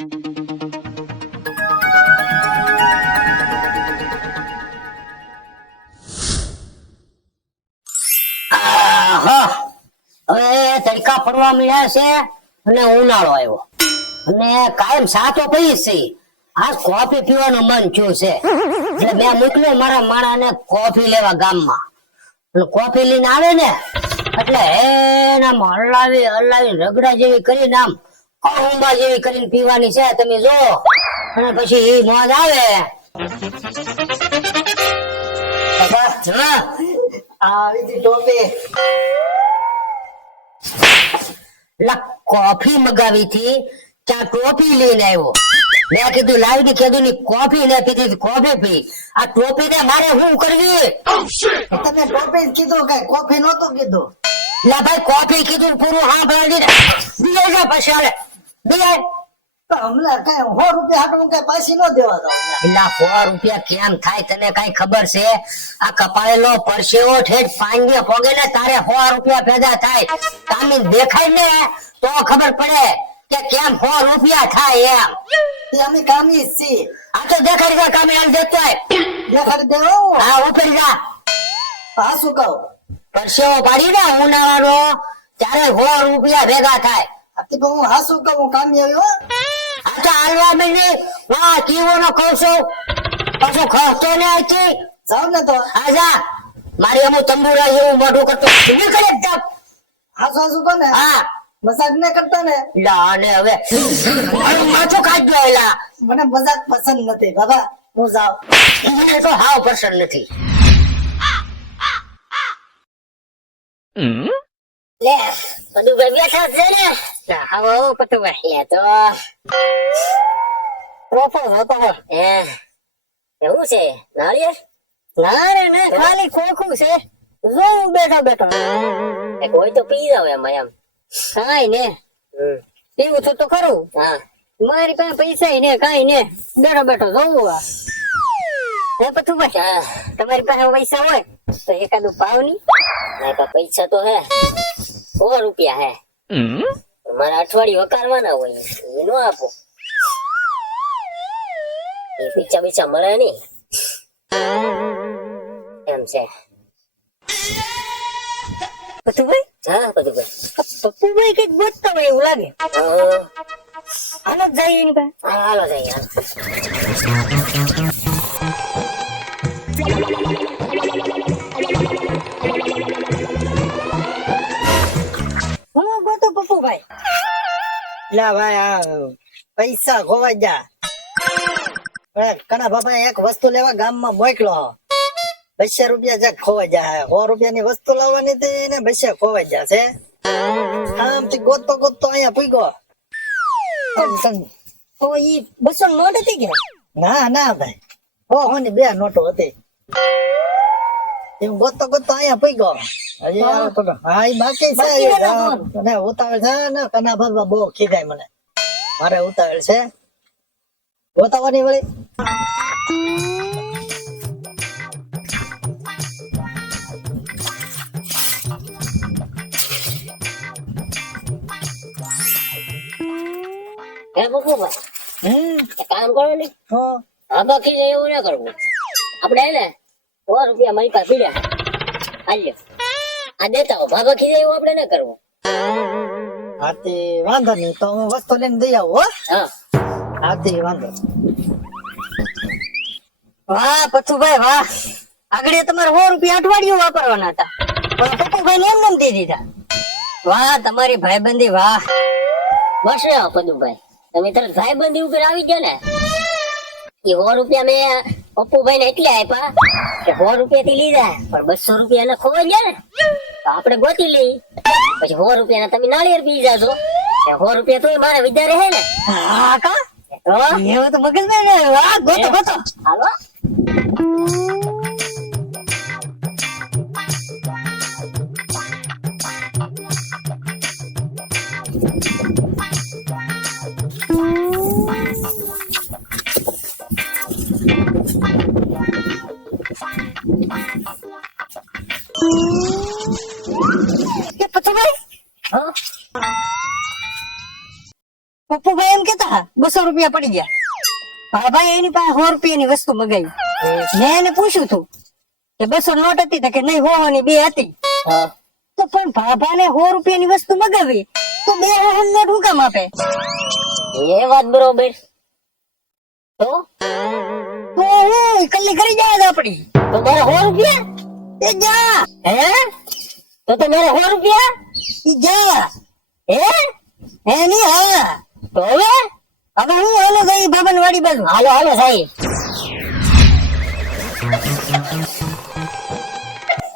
તડકા પડવા મળ્યા છે અને ઉનાળો આવ્યો. અને કાયમ સાચો પડી છે આ કોફી પીવાનું મન થયું છે. એટલે મેં મોકલ્યો મારા માણાને કોફી લેવા ગામમાં. કોફી લઈને આવે ને, એટલે હે આમ હલાવી હલાવી રગડા જેવી કરીને આમ કળુંબા જેવી કરીને પીવાની છે તમે જો. અને પછી એ મોજ આવે. આવી ટોપી. કોફી મગાવી હતી ત્યાં ટોપી લઈને આવ્યો. મેં કીધું લાવી દી કીધું ની કોફી ને પીધી કોફી પી. આ ટોપી ને મારે શું કરવી? તમે ટોપી કીધું કે કોફી નહોતું કીધું? લા ભાઈ કોફી કીધું પૂરું હા ભાઈ જા પછી હાલે દિલાય કઈ સો રૂપિયા હાટું કઈ પાછી ન દેવા દો એલા સો રૂપિયા કેમ થાય તને કઈ ખબર છે? આ કપાળેલો પરસેવો ઠેઠ પાંગે પોગે ને તારે સો રૂપિયા પેદા થાય. તામી દેખાય ને તો ખબર પડે કે કેમ સો રૂપિયા થાય એમ. તે અમે કામી જ છીએ. આ તો દેખાડી દે કામે આમ દેતો હોય. દેખાડી દેવો હા. ઉપરી જા. હા શું કહું? પરસેવો પાડી ને ઉનાળાનો ત્યારે સો રૂપિયા ભેગા થાય. પણ હું હા શું કહું કામી આવ્યો હો. આ તો હાલવા માંડી. વાહ કીવો નો કહું છું પાછું ખર્ચો ને આથી. જાવ ને તો. આજા મારી અમુ તંબુરા જેવું મોઢું કરતો. નીકળે જ જાવ. હાસુ હાસુ કહો ને હા. મજાક ન કરતા ને? લા ને હવે માથું કાઢજો એલા મને મજાક પસંદ નથી બાબા. હું જાવ મને તો હાવ પસંદ નથી. લે બધું બેઠા છે ને? આવો પટુભાઈ લે તો પ્રોપોઝ હતો હે એવું છે નાળિયેર ના રે ના ખાલી ખોખું છે જોઉં બેઠો બેઠો કોઈ તો પી જાવ એમાં એમ કાંઈ ને પીવું છું તો ખરું હા મારી પાસે પૈસા ને કાંઈ ને બેઠો બેઠો જોવું આ હે તમારી પાસે પૈસા હોય તો એકાદું પાવની પૈસા તો હે સો રૂપિયા હે મારે અઠવાડિયું વકારવાના હોય. એ નો આપો. એ પીછા બીછા મળે નહીં. એમ છે. પતુભાઈ હા પતુભાઈ પતુભાઈ કંઈક બોલતા હોય એવું લાગે. હાલો જઈએ એની પાસે હાલો જઈએ હાલો લા ભાઈ પૈસા ખોવાઈ જા. કના બાપા એક વસ્તુ લેવા ગામમાં મોકલો. બસો રૂપિયા જ્યાં ખોવાઈ જાય સો રૂપિયા ની વસ્તુ લાવવાની હતી ને બસો ખોવાઈ જશે આમથી ગોતતો ગોતતો અહીંયા પૂગ્યો. આમ તો ઈ બસો નોટ હતી કે? ના ના ભાઈ. હો હો ની બે નોટો હતી. એમ ગોતો ગોતતો અહીંયા આ તો હા ઈ બાકી છે. એ અને ઉતાવળ છે. ને કના બાબા બહુ ખીજાય મને. મારે ઉતાવળ છે. ગોતાવાની વળી. હે પપ્પુભાઈ હમ. કામ કરો ને. હો. આ બાકી એવું ના કરવું. આપણે ને સો રૂપિયા મારી પાસે પીડ્યા હાલ્યો આ દેતા હો ભાભા ખીજે એવું આપણે ના કરવું. આતે વાંધો નહીં તો હું વસ્તુ લઈને દઈ આવું હો. હાથી વાંધો વાહ પથુભાઈ વાહ. આગળ તમારે સો રૂપિયા અઠવાડિયું વાપરવાના હતા. પણ પપ્પુભાઈ ને એમ દઈ દીધા વાહ તમારી ભાઈબંધી વાહ. બસ પદુભાઈ. તમે તરત ભાઈબંધી ઉપર આવી ગયા ને? એ સો રૂપિયા મેં પપ્પુભાઈ ને એટલે આપ્યા કે સો રૂપિયા થી લીધા પણ બસો રૂપિયા ને ખોવાઈ ગયા ને તો આપણે ગોતી લઈ. પછી સો રૂપિયા ના તમે નાળિયેર પી જાજો કે સો રૂપિયા તોય મારે વિચારે રહે ને. હા કા? તો? એવું તો મગજમાં ને ગોતો ગોતો. હાલો. પપ્પુભાઈ એમ કેતા બસો રૂપિયા પડી ગયા ભાભાએ એની પાસે સો રૂપિયાની વસ્તુ મગાવી મેં એને પૂછ્યું તું કે બસો નોટ હતી તો કે નહીં હોવાની બે હતી। તો પણ ભાભાને સો રૂપિયાની વસ્તુ મગાવી તો બે હોહન નોટ હું કામ આપે? એ વાત બરોબર. તો? તો હું કલ્લી કરી જાય આપડી. તો મારે સો રૂપિયા? એ જા. હે? તો તો મારે સો રૂપિયા? જા. હે? હે ની હા. તો હવે? હવે હું હાલો ગઈ બાબન વાડી બાજુ. હાલો હાલો, સાહેબ.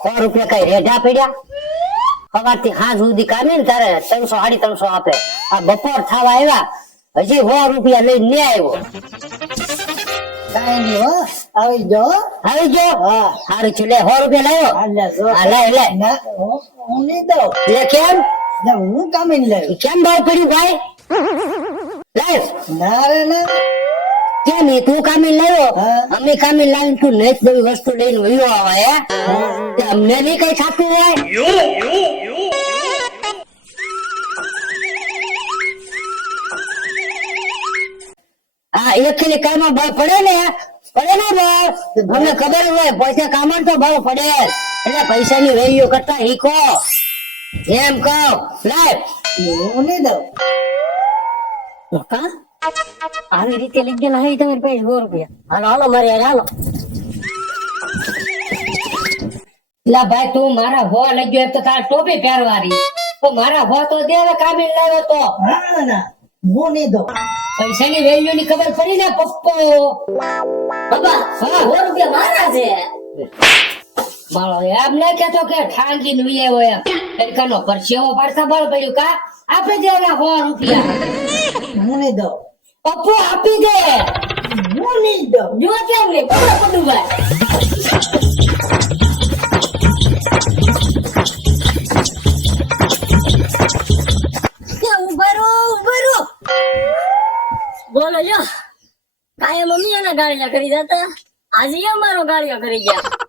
સો રૂપિયા કઈ રેઢા પડ્યા? સવારથી સાંજ સુધી કામે ને તારે ત્રણસો, સાડી ત્રણસો આપે. આ બપોર થવા આવ્યા, હજી સો રૂપિયા લઈને ને આવ્યો. કાંઈ નહીં હો આવી જો. આવી ગયો હા. સારું છે લે સો રૂપિયા લાવ્યો હાલ લે, જો. હા, લે, લે. હું હું નહીં દઉં. લે કેમ? ના, હું કેમ બહાર પડ્યું ભાઈ? લાવ ના રે ના. કેમ એ તું કામી લાવ્યો. અમે કામી લાવીને તું નેચ બધી વસ્તુ લઈને વયો આવે અમને નહીં કઈ થતું હોય? હા એક ખેલી કામમાં ભાવ પડે ને પડે ને ભાવ. અમને ખબર હોય, પૈસા કામણ તો ભાવ પડે. એટલે પૈસાની વેલ્યુ કરતા હીખો એમ કહો. લાવ હું નહીં દઉં. આવી રીતે લઈ ગયેલા હે તમારી પાસે સો રૂપિયા. હાલો હાલો, મારે હાલો. લા ભાઈ, તું મારા હો લઈ ગયો, તો તાર ટોપી પહેરવાની. તો મારા હો તો દે ને કાબિલ લાવ્યો તો. ના ના. હું નહીં દઉં. પૈસાની વેલ્યુ ની ખબર પડી ને પપ્પો? બાબા હા સો રૂપિયા મારા છે. બાળો એમ ને કેતો કે ઠાંગી નું એવો એમ. એકાનો પરસેવો પાડતા બળ પડ્યું કા? આપી દે ઓલા સો રૂપિયા. હું નહીં દઉં. પપ્પો આપી દે. હું નહીં દઉં. જો કેમ નહીં પડું ભાઈ. બોલો જો. કાયમ મમ્મી એના ગાળિયા કરી જતા. આજે અમારો ગાળિયા કરી ગયા.